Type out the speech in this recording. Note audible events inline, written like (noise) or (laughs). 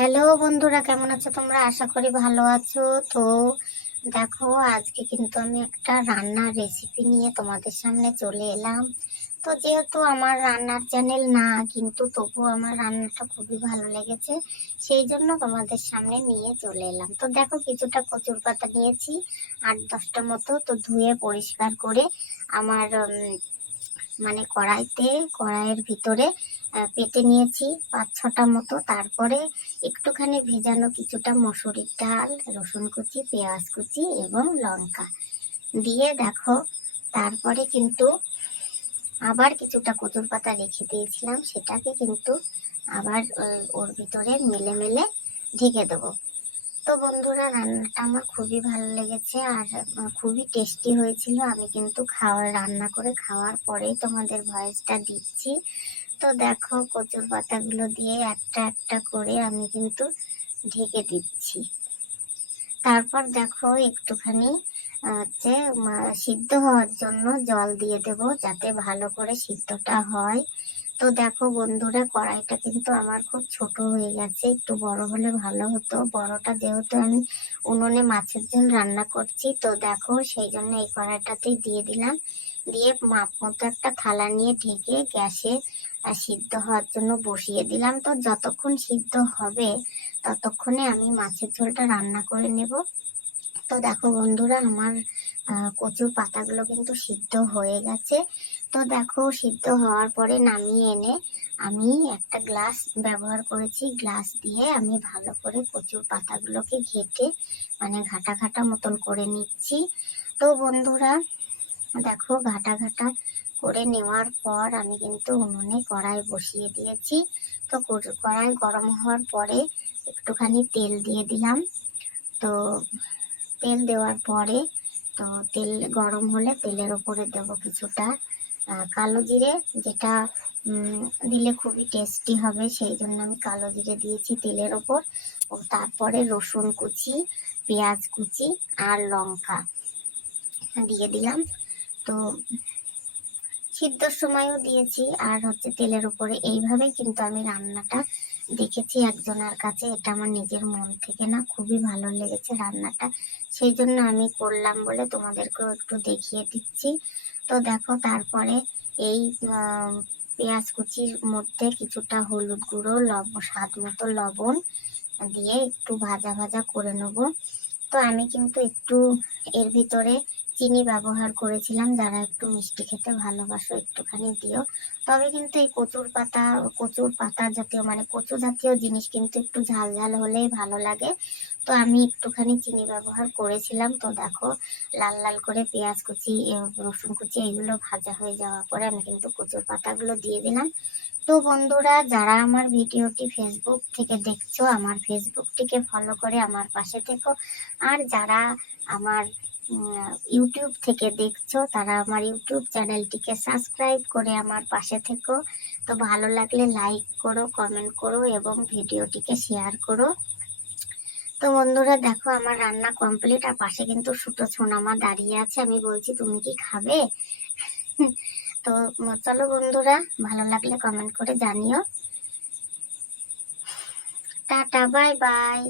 Hello বন্ধুরা, কেমন আছো তোমরা? আশা করি ভালো আছো। তো দেখো, আজকে কিন্তু আমি একটা রান্নার রেসিপি নিয়ে তোমাদের সামনে চলে এলাম। তো যেহেতু আমার রান্নার চ্যানেল না, কিন্তু তবু আমার রান্নাটা খুবই ভালো লেগেছে, সেই জন্য তোমাদের সামনে নিয়ে চলে এলাম। তো দেখো, কিছুটা কচুর পাতা নিয়েছি, আট দশটা মতো। তো ধুয়ে পরিষ্কার করে আমার মানে কড়াইতে, কড়াইয়ের ভিতরে পেটে নিয়েছি পাঁচ ছটা মতো। তারপরে একটুখানি ভেজানো কিছুটা মসুরির ডাল, রসুন কুচি, পেঁয়াজ কুচি এবং লঙ্কা। দিয়ে দেখো, তারপরে কিন্তু আবার কিছুটা কচুর পাতা রেখে দিয়েছিলাম, সেটাকে কিন্তু আবার ওর ভিতরে মেলে মেলে ঢেকে দেবো। তো বন্ধুরা, রান্নাটা আমার খুবই ভালো লেগেছে আর খুবই টেস্টি হয়েছিল। আমি কিন্তু খাওয়ার রান্না করে খাওয়ার পরেই তোমাদের ভয়েসটা দিচ্ছি। তো দেখো কচুর পাতাগুলো দিয়ে একটা একটা করে আমি কিন্তু ঢেকে দিচ্ছি। তারপর দেখো একটুখানি হচ্ছে সিদ্ধ হওয়ার জন্য জল দিয়ে দেব যাতে ভালো করে সিদ্ধটা হয়। তো দেখো বন্ধুরা, কড়াইটা কিন্তু আমার খুব ছোট হয়ে গেছে, একটু বড় হলে ভালো হতো। বড়টা যেহেতু আমি উনুনে মাছের ঝোল রান্না করছি, তো দেখো সেই জন্য এই কড়াইটাতেই দিয়ে দিলাম। দিয়ে মাপ মতো একটা থালা নিয়ে ঢেকে গ্যাসে সিদ্ধ হওয়ার জন্য বসিয়ে দিলাম। তো যতক্ষণ সিদ্ধ হবে, ততক্ষণে আমি মাছের ঝোলটা রান্না করে নেব। তো দেখো বন্ধুরা, আমার কচুর পাতাগুলো কিন্তু সিদ্ধ হয়ে গেছে। তো দেখো সিদ্ধ হওয়ার পরে নামিয়ে এনে আমি একটা গ্লাস ব্যবহার করেছি। গ্লাস দিয়ে আমি ভালো করে কচুর পাতাগুলোকে ঘেটে মানে ঘাটা ঘাটা মতন করে নিচ্ছি। তো বন্ধুরা দেখো, ঘাটা ঘাটা করে নেওয়ার পর আমি কিন্তু উনুনে কড়াই বসিয়ে দিয়েছি। তো কড়- কড়াই গরম হওয়ার পরে একটুখানি তেল দিয়ে দিলাম। তো তেল দেওয়ার পরে, তো তেল গরম হলে তেলের ওপরে দেবো কিছুটা কালো জিরে, যেটা দিলে খুবই টেস্টি হবে। সেই জন্য আমি কালো জিরে দিয়েছি তেলের ওপর। ও, তারপরে রসুন কুচি, পেঁয়াজ কুচি আর লঙ্কা দিয়ে দিলাম। তো সিদ্ধর সময়ও দিয়েছি আর হচ্ছে তেলের উপরে। এইভাবে কিন্তু আমি রান্নাটা দেখেছি একজনের কাছে। এটা আমার নিজের মন থেকে না খুবই ভালো লেগেছে রান্নাটা। সেই জন্য আমি করলাম বলে তোমাদেরকেও একটু দেখিয়ে দিচ্ছি। তো দেখো তারপরে এই পেঁয়াজ কুচির মধ্যে কিছুটা হলুদ গুঁড়ো, লব, স্বাদ মতো লবণ দিয়ে একটু ভাজা ভাজা করে নেব। তো আমি কিন্তু একটু এর ভিতরে চিনি ব্যবহার করেছিলাম, যারা একটু মিষ্টি খেতে ভালোবাসো একটুখানি দিও। তবে কিন্তু এই কচুর পাতা কচুর পাতা জাতীয় মানে কচু জাতীয় জিনিস কিন্তু একটু ঝাল ঝাল হলেই ভালো লাগে। তো আমি একটুখানি চিনি ব্যবহার করেছিলাম। তো দেখো, লাল লাল করে পেঁয়াজ কুচি রসুন কুচি, এগুলো ভাজা হয়ে যাওয়ার পরে আমি কিন্তু কচুর পাতাগুলো দিয়ে দিলাম। তো বন্ধুরা, যারা আমার ভিডিওটি ফেসবুক থেকে দেখছ, আমার ফেসবুকটিকে ফলো করে আমার পাশে থেকো। আর যারা আমার ইউটিউব থেকে দেখছ, তারা আমার ইউটিউব চ্যানেলটিকে সাবস্ক্রাইব করে আমার পাশে থেকো। তো ভালো লাগলে লাইক করো কমেন্ট করো এবং ভিডিওটিকে শেয়ার করো। তো বন্ধুরা, দেখো আমার রান্না কমপ্লিট আর পাশে কিন্তু সুটো সোনামা দাঁড়িয়ে আছে। আমি বলছি, তুমি কি খাবে? (laughs) তো চলো বন্ধুরা, ভালো লাগলে কমেন্ট করে জানিও। Tata bye bye